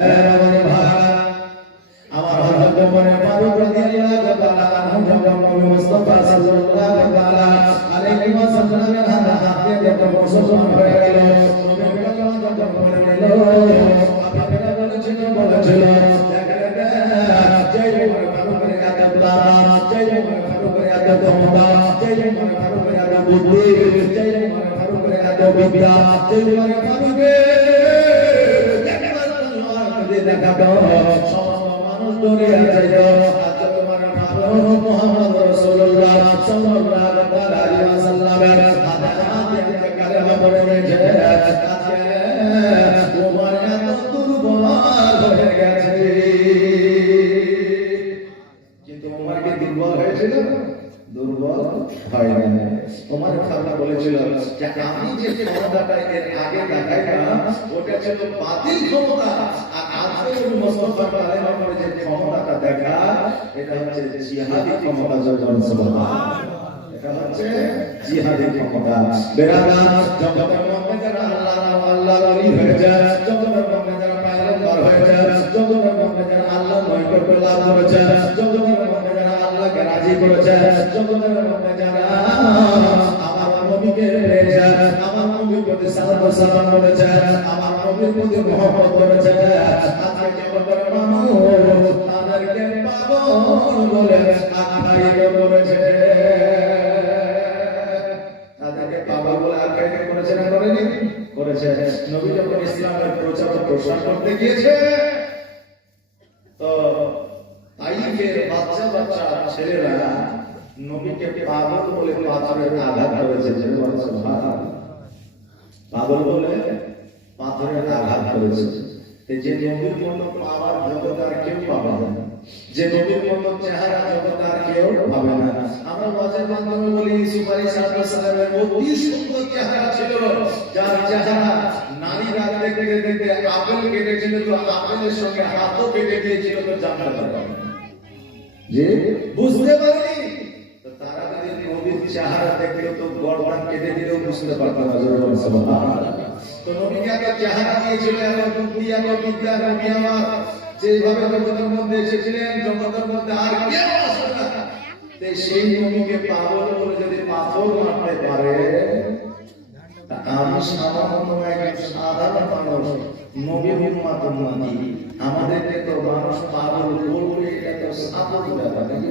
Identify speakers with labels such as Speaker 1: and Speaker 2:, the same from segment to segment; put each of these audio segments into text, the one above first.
Speaker 1: আমার ক্ষমতাটা এর আগে দেখাইলাম, ওটা ছিল বাতিল ক্ষমতা, আর আজকে নবী মুস্তাফার কালেমা পড়ে যে ক্ষমতাটা দেখা, এটা হচ্ছে জিহাদি ক্ষমতা যখন সুবহানাল্লাহ এটা হচ্ছে জিহাদি ক্ষমতা। বেরাদা জগতের মধ্যে যারা আল্লাহ আল্লাহ ওলি হয়ে যায় জগতের মধ্যে যারা পয়গম্বর হয়ে যায় জগতের মধ্যে যারা আল্লাহ নৈকট্য লাভ করেছে জগতের মধ্যে যারা আল্লাহকে রাজি করেছে জগতের মধ্যে যারা নবীকে পেয়েছে আমার নবীর প্রতি সালাত ও সালাম করেছে আমার নবীর প্রতি মহব্বত করেছে আজকে জগতের মানুষ তাদেরকে পাগল বলে আখ্যায়িত করেছে। তাদেরকে পাগল বলে আখ্যায়িত করেছে না করেনি? করেছে। নবী যখন ইসলামের প্রচার ও প্রসার করতে গিয়েছে, তো তাইফের বাচ্চা বাচ্চা ছেলেরা নবীকে পাগল বলে পাথরের আঘাত করেছে পাগল বলে পাথরের আঘাত করেছে। যে নবীর মতো পাওয়ার জগৎ আর কেউ পাবে না। যে নবীর মতো চেহারা জগৎ আর কেউ পাবে না। আমরা ওয়াজের মাধ্যমে বলি ইউসুফ সালামের অতি সুন্দর চেহারা ছিল। যার চেহারা নারীরা দেখতে দেখতে আপেল কেটেছিল তো আপেলের সঙ্গে হাতও কেটে দিয়েছিল তো জানতে পারবে যে বুঝতে পারিনি তারা যদি নবীর চেহারা দেখলে তো কেটে দিলেও বুঝতে পারতো না জোরে সুবহানাল্লাহ তো নবীকে এত চেহারা দিয়েছিল বিদ্যা নবী আমার। যেভাবে জগতের মধ্যে এসেছিলেন, জগতের মধ্যে আর কেউ আসবে না। সেই নবীকে পাগল বলে যদি পাথর মারতে পারে আমি সাধারণ একজন সাধারণ মানুষ উম্মাত উম্মতি আমাদেরকে তো মানুষ পাগল বলবে, এটা তো সাধারণ ব্যাপার নাকি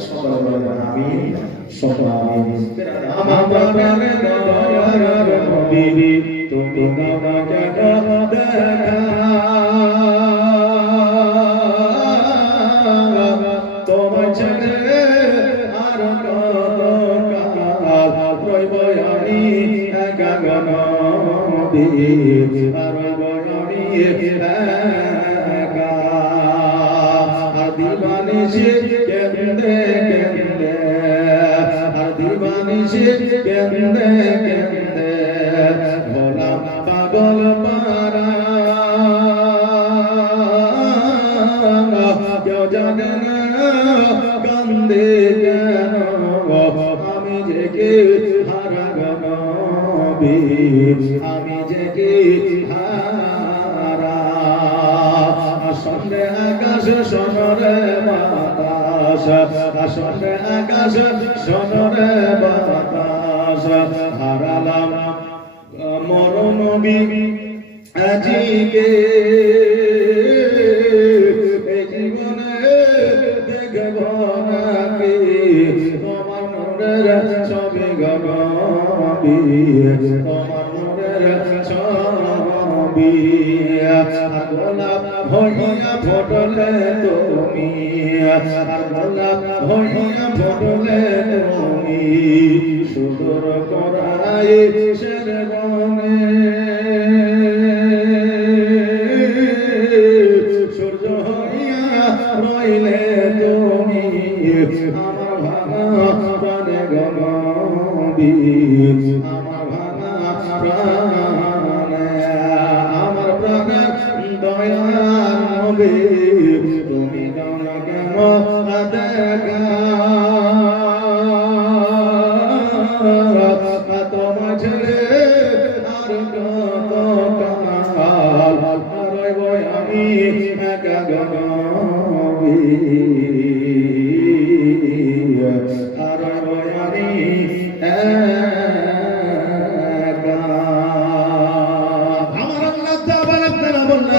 Speaker 1: সকলে বলেন আমিন। সকলে আমিন আমার তুমি আর দিবানিশি কেন্দে কেন্দে আর দিবানিশি কেন্দে কেন্দে ভোলা বাতাস সন্ধ্যে আকাশ সোনরে বাতাস ছবি গোলাপ হইয়া ফটলে তুমি। গোলাপ হইয়া ফটলে তুমি। সুদূর করাই শের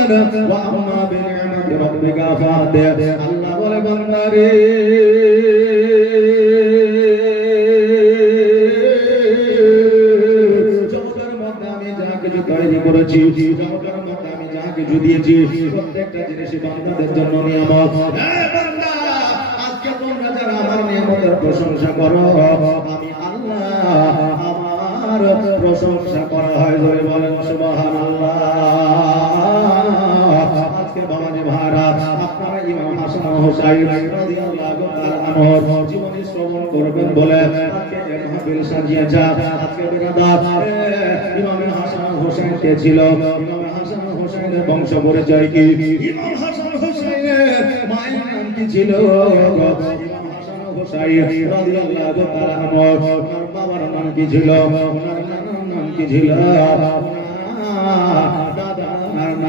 Speaker 1: বললেন, ওয়া আল্লাহ জন্য নিয়ামত। আমার প্রশংসা করো, আমি আল্লাহ আমার প্রশংসা করা হয় ধরে বলেন, সুবহানাল্লাহ। করবেন বলে ছিল? ইমাম বংশ পরিচয় কি? কি ছিল? ইমাম বাবার নাম কি ছিল? নাম কি ছিল?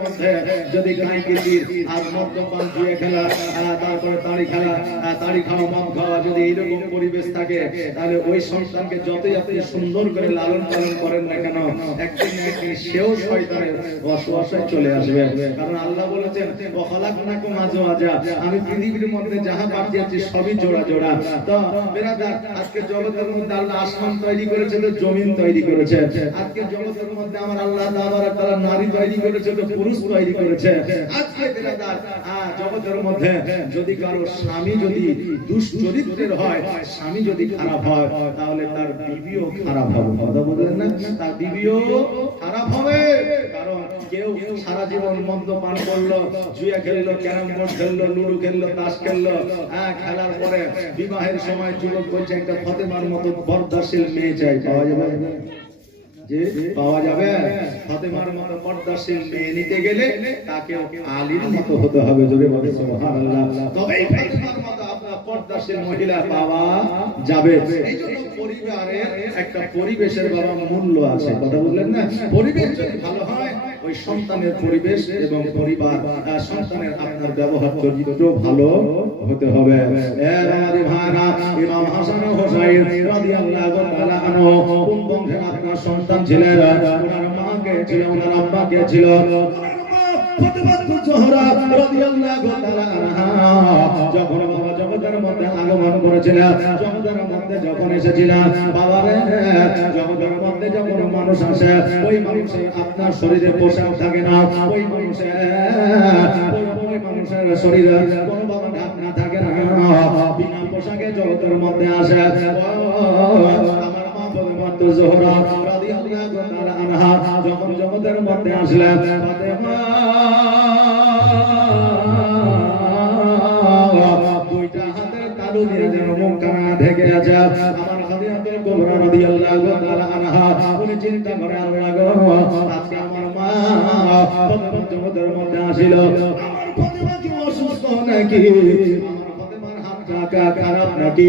Speaker 1: মধ্যে যদি আর মদ্যপান খেলা তারপরে তাড়ি খেলা তাড়ি খাওয়া, মদ খাওয়া যদি এইরকম পরিবেশ থাকে, তাহলে ওই সন্তানকে যতই আপনি সুন্দর করে লালন পালন করেন না কেন, একদিন একদিন সেও শয়তানের চলে আসবে। কারণ আল্লাহ বলেছেন আজা আমি পৃথিবীর মধ্যে যাহা পাঠিয়েছি সবই জোড়া জোড়া। তো বেরাদার, আজকে জগতের মধ্যে আল্লাহ আসমান তৈরি করেছে জমিন তৈরি করেছে। আজকে জগতের মধ্যে আমার আল্লাহ তাআলা নারী তৈরি করেছে তো পুরুষ তৈরি করেছে। জগতের মধ্যে যদি কারও স্বামী যদি দুশ্চরিত্রের হয়, স্বামী যদি খারাপ হয়, তাহলে তার বিবিও খারাপ হবে। কথা বললেন না? তার বিবিও খারাপ হবে। তাস খেললো। হ্যাঁ খেলার পরে বিবাহের সময় যুবক বলছে, একটা ফতেমার মতো পর্দাশীল মেয়ে চাই। পাওয়া যাবে? যে পাওয়া যাবে। ফাতেমার মতো পর্দাশীল মেয়ে নিতে গেলে তাকে আলীর মতো হতে হবে যদি বলে, সুবহানাল্লাহ। ফাতেমার মতো আপনার পর্দাশীল মহিলা পাওয়া যাবে। পরিবারের একটা পরিবেশের বাবা মূল্য আছে। কথা বললেন না? পরিবেশ যদি ভালো হয়, ওই সন্তানের পরিবেশ এবং পরিবার সন্তানের আপনার ব্যবহার চরিত্র ভালো হতে হবে। ইমাম হাসান হোসাইন রাদিয়াল্লাহু তাআলা আনহু, কোন বংশের আপনার সন্তান ছিলেন ওনার মা কে ছিল ওনার আব্বা কে ছিল ওনার মা ফাতেমাতুজ জোহরা রাদিয়াল্লাহু তাআলা আনহা। যখন বাবা জগতের মধ্যে আগমন করেছিলেন জগতের মধ্যে যখন এসেছিলেন বাবারে জগতের মধ্যে যখন মানুষ আসে ওই মানুষের আপনার শরীরে পোশাক থাকে না ওই মানুষের ওই- ওই মানুষের শরীরে কোনো বাবা ঢাকনা থাকে না। বিনা পোশাকে জগতের মধ্যে আসে। জোহরা রাদিয়াল্লাহু তাআলা আনহা যখন জগতের মধ্যে আসলেন ফাতেমা দুইটা হাতের তালু দিয়ে যেন মুখখানা ঢেকে আছে, আমার খাদিজাতুল কুবরা রাদিয়াল্লাহু তাআলা আনহা, উনি চিন্তা করে, আল্লাহ গো, আজকে আমার মা ফাতেমা জগতের মধ্যে খারাপ নাকি?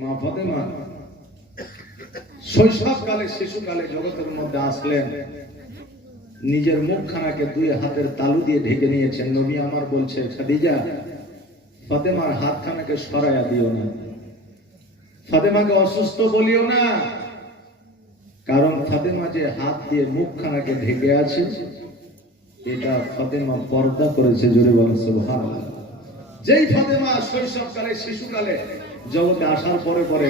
Speaker 1: মা ফাতেমা শৈশবকালে, শিশুকালে জগতের মধ্যে আসলেন। নিজের মুখখানাকে দুই হাতের তালু দিয়ে ঢেকে নিয়েছেন। নবী আমার বলছে, খাদিজা, ফাতেমার হাতখানাকে সরাইয়া দিও না। ফাতেমাকে অসুস্থ বলিও না। কারণ ফাতেমা যে হাত দিয়ে মুখখানাকে ঢেকে আছে, এটা ফাতেমা পর্দা করেছে জোরে সুবহানাল্লাহ। যেই ফাতেমা শৈশবকালে, শিশুকালে জগতে আসার পরে পরে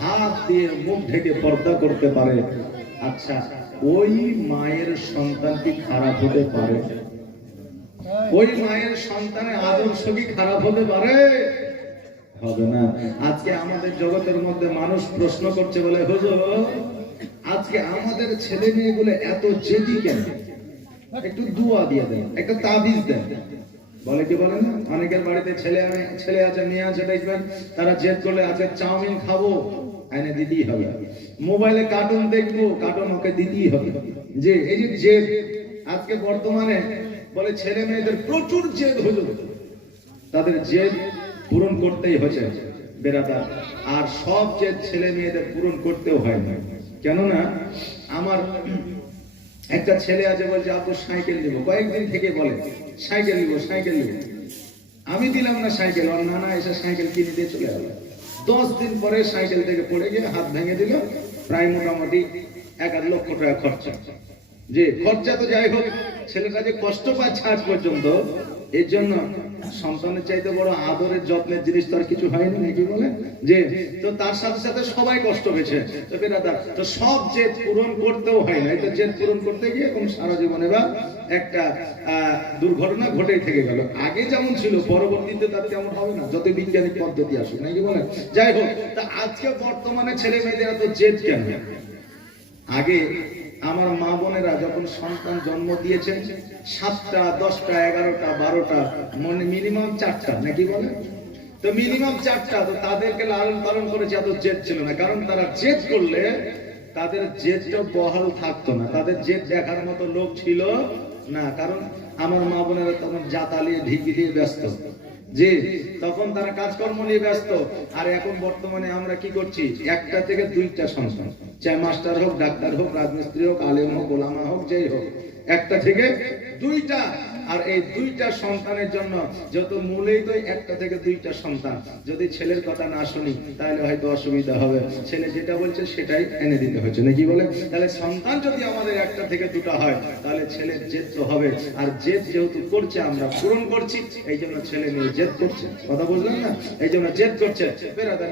Speaker 1: হাত দিয়ে মুখ ঢেকে পর্দা করতে পারে। আচ্ছা ওই মায়ের সন্তান কি খারাপ হতে পারে? ওই মায়ের সন্তানের আদর্শ কি খারাপ হতে পারে? হবে না। আজকে আমাদের জগতের মধ্যে মানুষ প্রশ্ন করছে বলে, হুজুর, আজকে আমাদের ছেলে মেয়েগুলো এত জেদি কেন? একটু দুয়া দিয়ে দেন, একটা তাবিজ দেন। বলে কি বলেন অনেকের বাড়িতে ছেলে ছেলে আছে, মেয়ে আছে, দেখবেন তারা জেদ করলে আজকে চাউমিন খাব? এনে দিতেই হবে। মোবাইলে কার্টুন দেখব, কার্টুন ওকে দিতেই হবে। যে এই যে জেদ, আজকে বর্তমানে বলে ছেলে মেয়েদের প্রচুর জেদ হলো। তাদের জেদ পূরণ করতেই হচ্ছে বেরাদার। আর সব জেদ ছেলে মেয়েদের পূরণ করতেও হয় না কেননা, আমার একটা ছেলে আছে বলছে, আপু, সাইকেল নিব। কয়েকদিন থেকে বলে, সাইকেল নিব সাইকেল নিব। আমি দিলাম না সাইকেল ওর নানা এসে সাইকেল কিনে দিয়ে চলে গেল দশ দিন পরে সাইকেল থেকে পড়ে গিয়ে হাত ভেঙে দিল, প্রায় মোটামুটি এক আধ লক্ষ টাকা খরচা। যে খরচা তো যাই হোক, ছেলেটা যে কষ্ট পাচ্ছে আজ পর্যন্ত, এর জন্য সন্তানের চাইতে বড় আদরের যত্নের জিনিস তো আর কিছু হয়নি, নাকি বলে? যে তো তার সাথে সাথে সবাই কষ্ট পেয়েছে। তো বেরাদার তো সব জেদ পূরণ করতেও হয় না এই তো জেদ পূরণ করতে গিয়ে এখন সারা জীবনে বা একটা দুর্ঘটনা ঘটেই থেকে গেল। আগে যেমন ছিল, পরবর্তীতে তার তেমন হবে না যত বিজ্ঞানিক পদ্ধতি আসুক, নাকি বলে? যাই হোক, তা আজকে বর্তমানে ছেলে মেয়েদের এত জেদ কেন? আগে আমার মা বোনেরা যখন সন্তান জন্ম দিয়েছেন, সাতটা, দশটা, এগারোটা, বারোটা, মনে মিনিমাম চারটা নাকি বলে? তো মিনিমাম চারটা, তো তাদেরকে লালন পালন করেছে এত জেদ ছিল না। কারণ তারা জেদ করলে তাদের জেদটা বহাল থাকতো না। তাদের জেদ দেখার মতো লোক ছিল না। কারণ আমার মা বোনেরা তখন জাতালিয়ে ঢিকি দিয়ে ব্যস্ত। যে তখন তারা কাজকর্ম নিয়ে ব্যস্ত। আর এখন বর্তমানে আমরা কি করছি? একটা থেকে দুইটা সন্তান। চাই মাস্টার হোক, ডাক্তার হোক, রাজমিস্ত্রি হোক, আলেম হোক গোলামা হোক, যেই হোক। একটা থেকে দুইটা আর এই দুইটা সন্তানের জন্য যত মূলেই তো একটা থেকে দুইটা সন্তান, যদি ছেলের কথা না শুনি, তাহলে হয়তো অসুবিধা হবে। ছেলে যেটা বলছে সেটাই এনে দিতে হচ্ছে নাকি বলে? তাহলে সন্তান যদি আমাদের একটা থেকে দুটো হয়, তাহলে ছেলের জেদ তো হবে। আর জেদ যেহেতু করছে, আমরা পূরণ করছি, এই জন্য ছেলে মেয়ে জেদ করছে। কথা বুঝলেন না? এই জন্য জেদ করছে। বেরাদান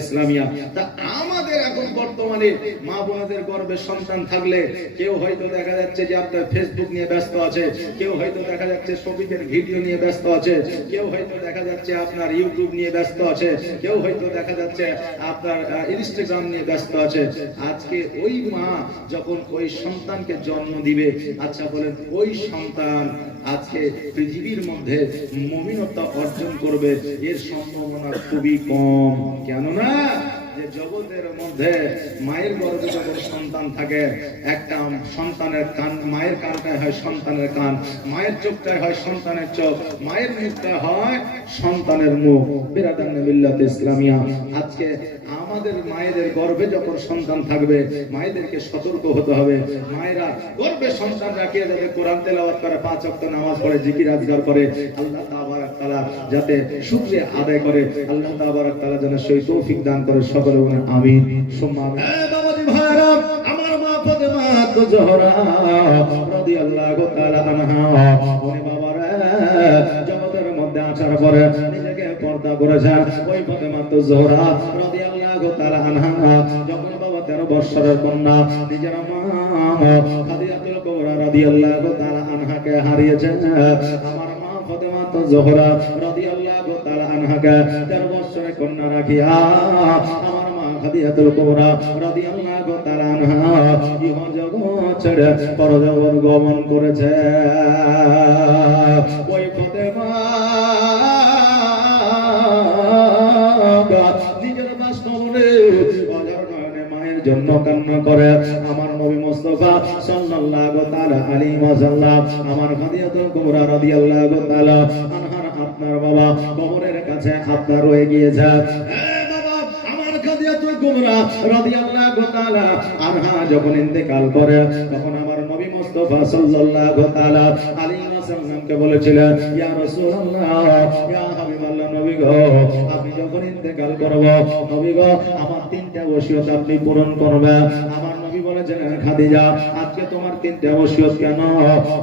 Speaker 1: ইসলামিয়া। তা আমাদের এখন বর্তমানে মা বোনদের গর্বে সন্তান থাকলে কেউ হয়তো দেখা যাচ্ছে যে আপনার ফেসবুক নিয়ে ব্যস্ত আছে, কেউ হয়তো দেখা যাচ্ছে শপিংয়ের ভিডিও নিয়ে ব্যস্ত আছে। কেউ হয়তো দেখা যাচ্ছে আপনার ইউটিউব নিয়ে ব্যস্ত আছে। কেউ হয়তো দেখা যাচ্ছে আপনার ইনস্টাগ্রাম নিয়ে ব্যস্ত আছে। আজকে ওই মা যখন ওই সন্তানকে জন্ম দিবে আচ্ছা বলেন, ওই সন্তান আজকে পৃথিবীর মধ্যে মমিনতা অর্জন করবে। এর সম্ভাবনা খুবই কম। কেননা যে জগতের মধ্যে মায়ের গর্ভে যখন সন্তান থাকে, একটা সন্তানের কান, মায়ের কানটায় হয় সন্তানের কান, মায়ের চোখটায় হয় সন্তানের চোখ, মায়ের মুখটায় হয় সন্তানের মুখ। বিরাদান মিল্লাত ইসলামিয়া। আজকে আমাদের মায়েদের গর্ভে যখন সন্তান থাকবে, মায়েদেরকে সতর্ক হতে হবে। মায়েরা গর্ভে সন্তান রাখিয়ে যাতে কোরআন তেলাওয়াত করে, পাঁচ ওয়াক্ত নামাজ পড়ে, জিকির আজগার করে। আল্লাহ তাআলা যাতে শুকরিয়া আদায় করে। আল্লাহ তাবারাক যেন সেই তৌফিক দান করে সকলে বলেন আমিন। সুম্মা আমিন এ বাবাজি ভাইরা, আমার মা জগতের মধ্যে আসার পরে নিজেকে পর্দা করেছে ওই জোহরা আনহা। যখন বাবা 13 বছরের কন্যা, নিজের মা খাদিজাতুল কুবরা রাদিয়াল্লাহু আনহাকে হারিয়েছেন। আমার রাদিয়াল্লাহু তাআলা আনহাকে 13 বছরের কন্যা রাখিয়া আমার মা খাদিজাতুল কুবরা রাদিয়াল্লাহু তাআলা আনহা ইহ জগৎ ছেড়ে পরজগৎ গমন করেছে। ফাতেমা নিজের বাস্তবনে নয়নে মায়ের জন্য কান্না করে। সাল্লাল্লাহু তাআলা আলাইহি ওয়াসাল্লাম, আমার খাদিজাতুল কুবরা রাদিয়াল্লাহু তাআলা আনহার আপনার বাবা কবরের কাছে আপনার রয়ে গিয়েছে। যখন ইন্তেকাল করে, তখন আমার তিনটা ওসিয়ত আপনি পূরণ করবেন। আমার খাদিজা, আজকে তোমার তিনটা ওসিয়ত কেন?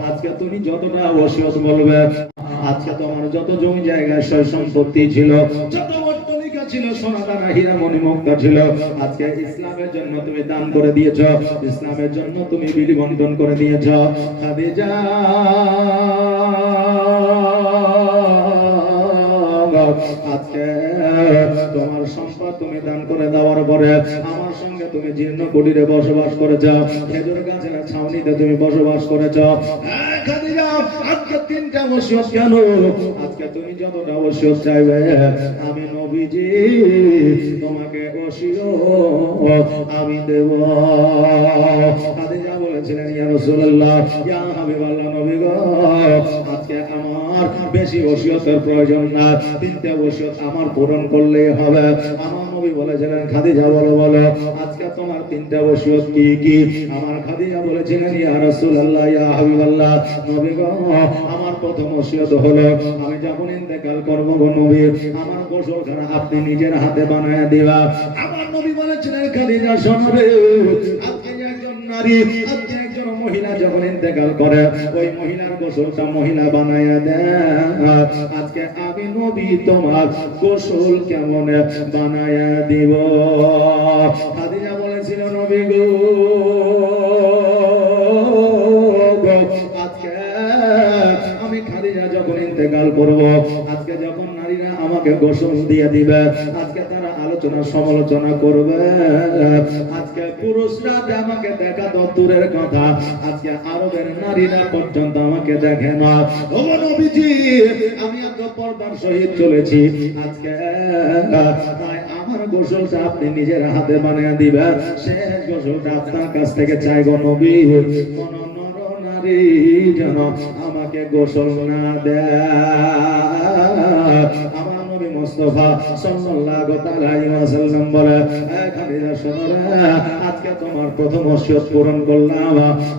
Speaker 1: আজকে তুমি যতটা ওসিয়ত বলবে, আজকে তোমার যত জমি জায়গা সয় সম্পত্তি ছিল দানা করে ইসলামের জন্য তুমি বিলি বন্টন করে দিয়েছ। খাদিজা, আজকে তোমার সম্পদ তুমি দান করে দেওয়ার পরে আমার তুমি জীর্ণ কুটিরে বসবাস করেছ। খেজুর গাছের ছাউনিতে তুমি বসবাস করেছ। আজকে তিনটা ওসিয়ত কেন? আজকে তুমি যতটা ওসিয়ত চাইবে, আমি নবীজি, তোমাকে আমি দেব। খাদিজা বলেছিলেন, ইয়া রাসূলুল্লাহ, ইয়া হাবিবাল্লাহ নবী গো, আজকে আমার বেশি ওসিয়তের প্রয়োজন না? তিনটা ওসিয়ত আমার পূরণ করলেই হবে। আমার নবী বলেছিলেন, খাদিজা, বলো বলো, আজকে তোমার তিনটা ওসিয়ত কি কি? আমার খাদিজা বলেছিলেন, ইয়া রাসূলুল্লাহ, ইয়া হাবিবাল্লাহ। নবী গো, আমার প্রথম ওসিয়ত হলো, আমি যখন ইন্তেকাল করব গো নবী, আমার গোসলখানা আপনি নিজের হাতে বানায় দিবা। আমার নবী বলেছিলেন, খাদিজা, শোনো রে, আজকে একজন নারী মহিলা যখন ইন্তেকাল করে, ওই মহিলার গোসলটা মহিলা বানায়া দেয়। আজকে আমি নবী, তোমার গোসল কেমন বানায়া দিব? খাদিজা বলেছিল, নবী গো আজকে আমি খাদিজা যখন ইন্তেকাল করব, আজকে যখন নারীরা আমাকে গোসল দিয়ে দিবে, আজকে আলোচনা সমালোচনা করবে। আজকে পুরুষরা আমাকে দেখা দূরের কথা, আজকে আরবের নারীরা পর্যন্ত আমাকে দেখে না। আমি এত পর্দার সহিত চলেছি, আজকে আপনি নিজের হাতে বানিয়ে দিবেন। গোসলটা আপনার কাছ থেকে নবী। কোন নর যেন আমাকে গোসল না দেয়। মুস্তাফা সাল্লাল্লাহু তাআলা আলাইহি ওয়াসাল্লাম বলে, এ খাদিজা, শোনো আজকে তোমার প্রথম ওসিয়ত পূরণ করলাম।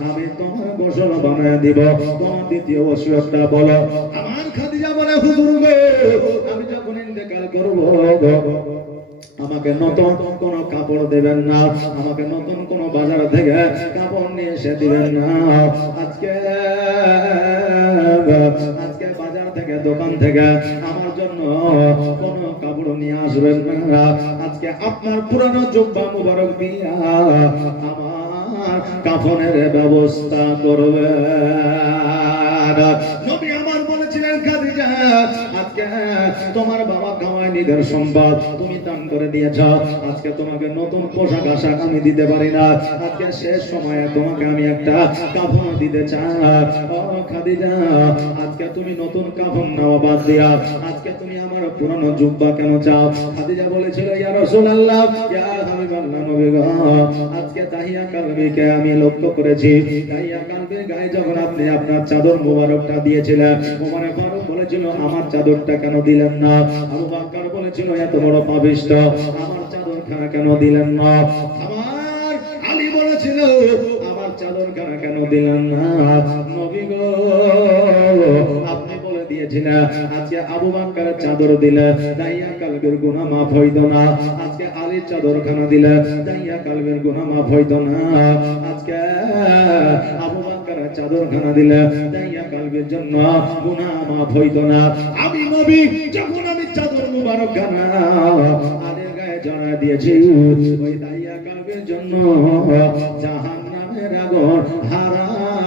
Speaker 1: আমি তোমার গোসল বানায় দিব। তোমার দ্বিতীয় ওসিয়তটা বলো। আমার খাদিজা বলে, হুজুর গো, আমি যখন ইন্তেকাল করব, আমাকে নতুন কোন কাপড় দেবেন না। আমাকে নতুন কোন বাজার থেকে কাপড় নিয়ে এসে দিবেন না। আজকে আজকে বাজার থেকে, দোকান থেকে কোন কাপড় নিয়ে আসবেন না। আজকে আপনার পুরানো জুব্বা মুবারক দিয়া আমার কাফনের ব্যবস্থা করবে নবী আমার তোমার বাবা সম্পদ তুমি দান করে আজকে তোমাকে নতুন পোশাক, আশাক আমি দিতে পারি না। আজকে শেষ সময়ে তোমাকে আমি একটা কাফন দিতে চাই। আজকে তুমি নতুন কাফন নাও বাদ দিয়া। আজকে তুমি আমার পুরানো জুব্বা কেন চাও? খাদিজা বলেছিল আজকে তাহিয়া কালবিকে আমি লক্ষ্য করেছি। তাহিয়া কালবির গায়ে যখন আপনি আপনার চাদর মোবারকটা দিয়েছিলেন বলেছিল, আমার চাদরটা কেন দিলেন না? আবু বকর বলেছিল, এত বড় পাপিষ্ট, আমার চাদরখানা কেন দিলেন না? আমার আলী বলেছিল, আমার চাদরখানা কেন দিলেন না? নবী গো, আপনি বলে দিয়েছিলেন আজকে আবু বাক্কার চাদর দিলে, দাইয়া কালবের গুনাহ মাফ হইতো না। আজকে আলীর চাদরখানা দিলে, দাইয়া কালবের গুনাহ মাফ হইতো না। আজকে আবু বাক্কার চাদরখানা দিলে, দাইয়া কালবের জন্য গুনাহ মাফ হইতো না। আমি নবী, যখন আমি চাদর মুবারক খানা, আলীর গায়ে জড়া দিয়েছি, ওই দাইয়া কালবের জন্য জাহান্নামের আগুন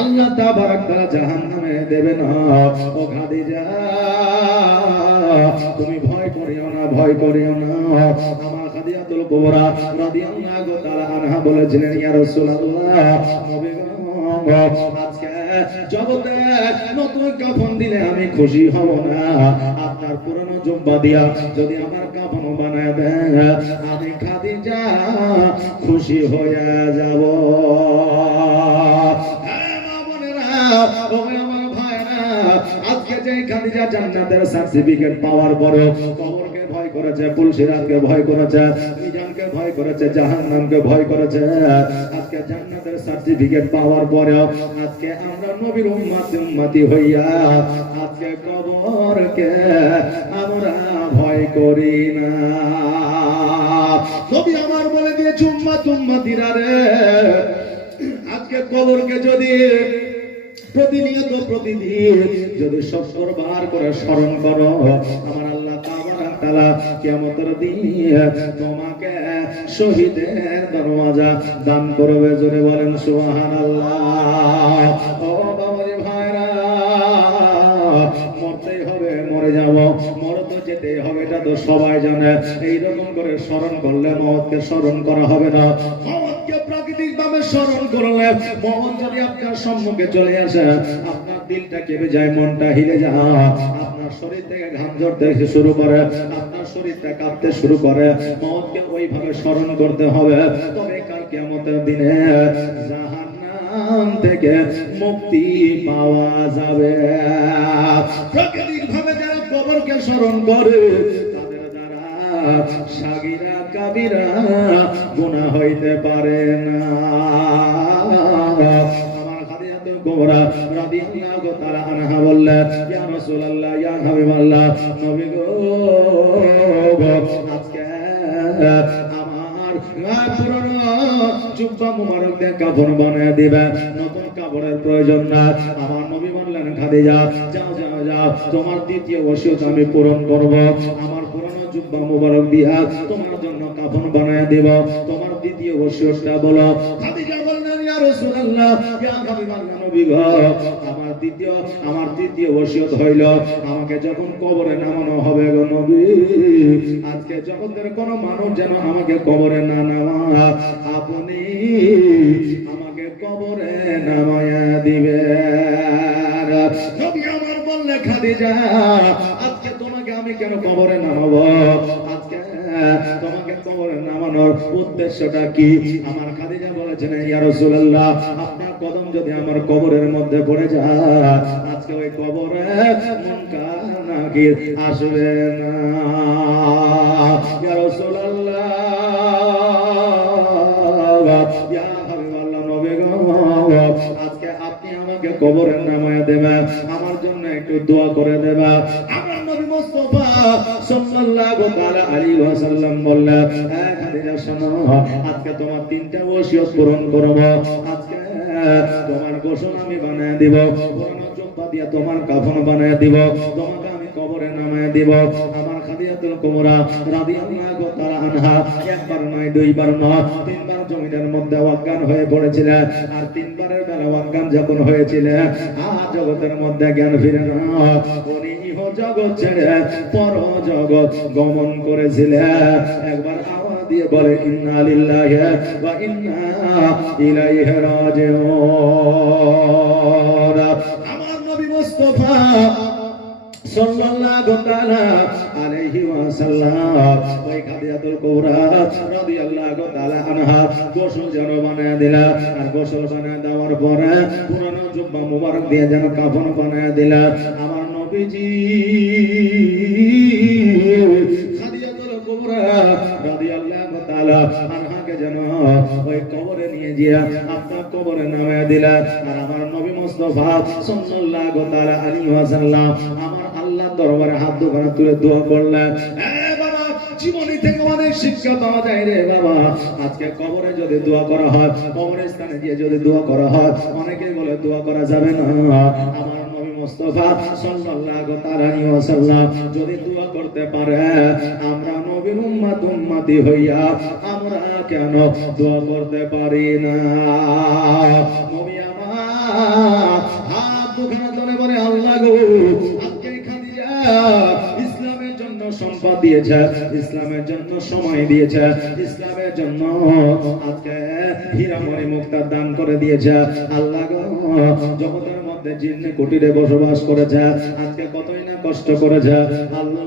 Speaker 1: আল্লাহ তাবারক তাআলা দেবে না। তুমি ভয় করিও না, ভয় করিও না। বলেছিলেন, ইয়া রাসূলুল্লাহ জগতে নতুন কাফন দিলে আমি খুশি হব না। আপনার পুরনো জুম্বা দিয়া যদি আমার কাফন বানায় দেন আমি খাদিজা খুশি হয়ে যাব। হ্যাঁ, আমার ভাইরা, আজকে যে খাদিজা জান্নাতের সার্টিফিকেট পাওয়ার পরে কবরকে ভয় করেছে পুলসিরাতকে ভয় করেছে, মিজানকে ভয় করেছে, জাহান্নামকে ভয় করেছে। আজকে জান্নাতের সার্টিফিকেট পাওয়ার পরেও আজকে আমরা নবীর উম্মতি উম্মতি হইয়া আজকে কবরকে আমরা ভয় করি না। নবী আমার বলে দিয়েছে, উম্মত উম্মতিরা রে, আজকে কবরকে যদি প্রতিনিয়ত প্রতিদিন যদি সত্তর বার করে স্মরণ করো, আমার আল্লাহ তাআলা কিয়ামতের দিন তোমাকে শহীদের দরওয়াজা দান করবে। জোরে বলেন যাব। মরে তো যেতেই হবে, এটা তো সবাই জানে। করে স্মরণ করলে স্মরণ করা হবে না। প্রাকৃতিক ভাবে স্মরণ করলে যদি আপনার সম্মুখে চলে আসে, আপনার দিলটা কেঁপে যায়, মনটা হিলে যায়। আপনার শরীর থেকে ঘাম ঝরতে শুরু করে, আপনার শরীরটা কাঁপতে শুরু করে। মহৎকে ওইভাবে স্মরণ করতে হবে তবে কাল কিয়ামতের দিনে জাহান্নাম থেকে মুক্তি পাওয়া যাবে। প্রাকৃতিক ভাবে যারা কবরকে স্মরণ করে, তাদের দ্বারা সাগিরা কাবিরা গুনাহ হইতে পারে না। কুবরা রাদিয়াল্লাহু তাআলা আনহা বললেন ইয়া রাসূলুল্লাহ, ইয়া হাবিবাল্লাহ, নবী গো আমার পুরনো জুব্বা মুবারক দিয়ে বানিয়ে দিবে। নতুন কাপড়ের প্রয়োজন না। আমার নবী বললেন, খাদিজা, যাও যাও যাও, তোমার দ্বিতীয় ওসিয়ত আমি পূরণ করব। আমার পুরনো জুব্বা মুবারক দিয়া তোমার জন্য কাফন বানিয়ে দেব। তোমার দ্বিতীয় ওসিয়তটা বলো। খাদিজা বললেন, ইয়া রাসূলুল্লাহ, ইয়া হাবিবাল্লাহ আমার দ্বিতীয়, আমার তৃতীয় ওসিয়ত হইল, আমাকে যখন কবরে নামানো হবে গো নবী, আজকে জগতের কোন মানুষ যেন আমাকে কবরে না নামা আপনি আমাকে কবরে নামায়া দিবে। আমার বললে, খাদিজা, আজকে তোমাকে আমি কেন কবরে নামাবো? আজকে তোমাকে কবরে নামানোর উদ্দেশ্যটা কি? আমার খাদিজা বলেছেন, ইয়া রাসূলুল্লাহ কদম যদি আমার কবরের মধ্যে পড়ে যায়, আজকে ওই কবরে নাকির আসবে না? আজকে আপনি আমাকে কবরে নামায় দেবেন আমার জন্য একটু দোয়া করে দেবেন আমার হ্যাঁ আজকে তোমার তিনটা ওসিয়ত পূরণ করব। আজকে তোমার গোসল আমি বানায় দিব, পুরানো দিয়ে তোমার কাফন বানায় দিব, তোমাকে আমি কবরে নামায় দিব, আমার খাদিজাতুল কুবরা রাদিয়াল্লাহু তাআলা আনহা একবার নয়, দুইবার নয়, তিনবার জমিনের মধ্যে অজ্ঞান হয়ে পড়েছিলেন আর তিনবারের বেলা অজ্ঞান যখন হয়েছিলেন আর জগতের মধ্যে জ্ঞান ফিরে না উনি ইহ জগৎ ছেড়ে পর জগৎ গমন করেছিলেন একবার দিয়ে বলে, ইন্না লিল্লাহি ওয়া ইন্না ইলাইহি রাজিউন। আমার নবী মুস্তাফা সাল্লাল্লাহু আলাইহি ওয়াসাল্লাম ওই খাদিজাতুল কুবরা রাদিয়াল্লাহু তাআলা আনহা গোসল যেন বানায় দিলা, আর গোসল বানায় দেওয়ার পরে পুরানো জুব্বা মুবারক দিয়ে যেন কাফন বানায় দিলা। আমার নবীজি কবরে নিয়ে গিয়ে আপনার কবরে নামে দিলা। আর আমার নবী মুস্তাফা সাল্লাল্লাহু তাআলা আমার দরবারে হাত তুলে দোয়া করলেন। যদি দোয়া অনেকে বলে দোয়া করা যাবে না। আমার নবী দোয়া করতে পারে, আমরা নবীর হইয়া আমরা কেন দোয়া করতে পারি না? নবী আমার সম্পদ দিয়েছে, ইসলামের জন্য সময় দিয়েছে, ইসলামের জন্য আজকে হীরামণি মুক্তার দান করে দিয়েছে। আল্লাহ জগতের মধ্যে কুটিরে বসবাস করেছে, আজকে কতই না কষ্ট করেছে। আল্লাহ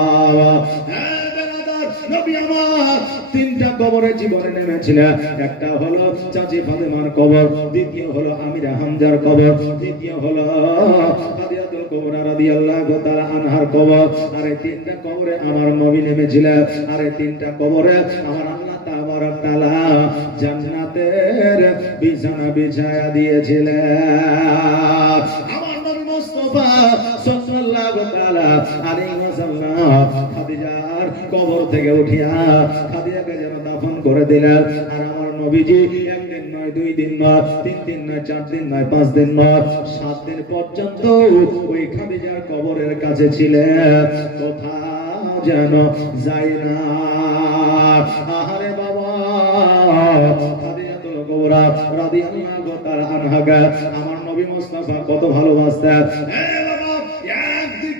Speaker 1: নবী আমার তিনটা কবরে জীবনে নেমেছিলেন একটা হলো চাচি ফাতেমার কবর, দ্বিতীয় হলো আমিরা হামজার কবর, তৃতীয় হলো ফাদিয়াতুল কবর রাদিয়াল্লাহু তাআলা আনহার কবর। আর এই তিনটা কবরে আমার নবী নেমেছিলেন আর এই তিনটা কবরে আমার আল্লাহ তাবারক তাআলা জান্নাতের বিছানা বিছায়া দিয়েছিলেন। আমার নবী মুস্তাফা সাল্লাল্লাহু তাআলা আলাইহি ওয়াসাল্লাম কবর থেকে উঠিয়া খাদিজাকে যেন দাফন করে দিলেন। আর আমার নবীজি, একদিন নয়, দুই দিন নয়, তিন দিন নয়, চার দিন নয়, পাঁচ দিন নয়, সাত দিন পর্যন্ত ওই খাদিজার কবরের কাছে ছিলেন। কোথাও যেন যায় না। আহারে বাবা, খাদিজাতুল আমার নবী মুস্তাফা কত ভালোবাসতেন।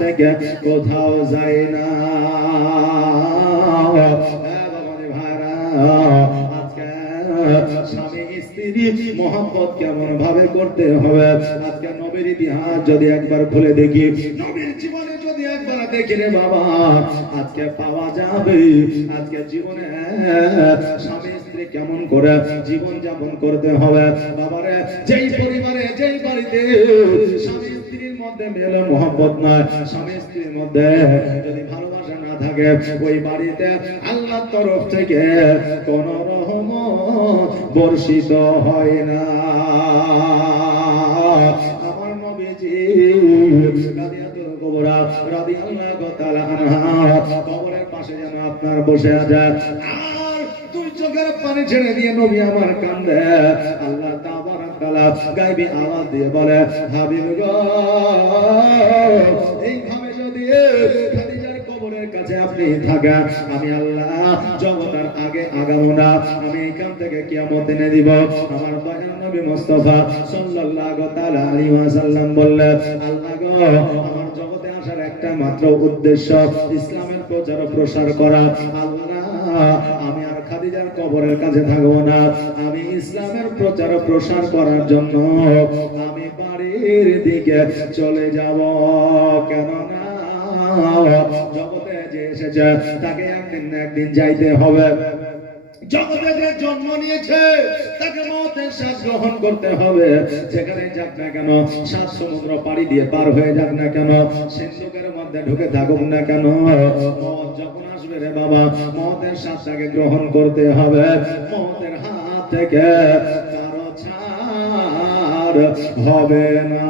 Speaker 1: থেকে কোথাও যায় না। হ্যাঁ স্বামী কেমন ভাবে করতে হবে? আজকে নবীর ইতিহাস যদি একবার খুলে দেখি, নবীর জীবনে যদি একবার দেখি বাবা, আজকে পাওয়া যাবে। আজকে জীবনে স্বামী, স্ত্রী কেমন করে জীবন যাপন করতে হবে? বাবারে, যেই পরিবারে, যেই বাড়িতে স্বামী মধ্যে মেলে মোহাম্মত নয়, স্বামী স্ত্রীর মধ্যে। যদি ভালোবাসা না থাকে, ওই বাড়িতে আল্লাহর তরফ থেকে কোন রহমত বর্ষিত হয় না। আমার নবীজি বসে আর চোখের ছেড়ে দিয়ে আমার আল্লাহ তাআলা গায়বী আওয়াজ দিয়ে বলে, হাবিব গো, এইভাবে যদি আমি এখান থেকে কিয়ামত দিনে দিব। আমার নবী আল্লাহ আমার জগতে আসার একটা মাত্র উদ্দেশ্য, ইসলামের প্রচার প্রসার করা। আল্লাহ কবরের কাছে থাকব না। আমি ইসলামের প্রচার প্রসার করার জন্য আমি বাড়ির দিকে চলে যাব। কেন জগতে যে এসেছে, তাকে একদিন একদিন যাইতে হবে। জগতে যে জন্ম নিয়েছে, তাকে মতের শ্বাস গ্রহণ করতে হবে। যেখানে যাক না কেন, সাত সমুদ্র পাড়ি দিয়ে পার হয়ে যাক না কেন, সিন্ধুকের মধ্যে ঢুকে থাকুক না কেন যখন রে বাবা মতের শ্বাসটাকে গ্রহণ করতে হবে। মতের হাত থেকে কারও ছাড় হবে না।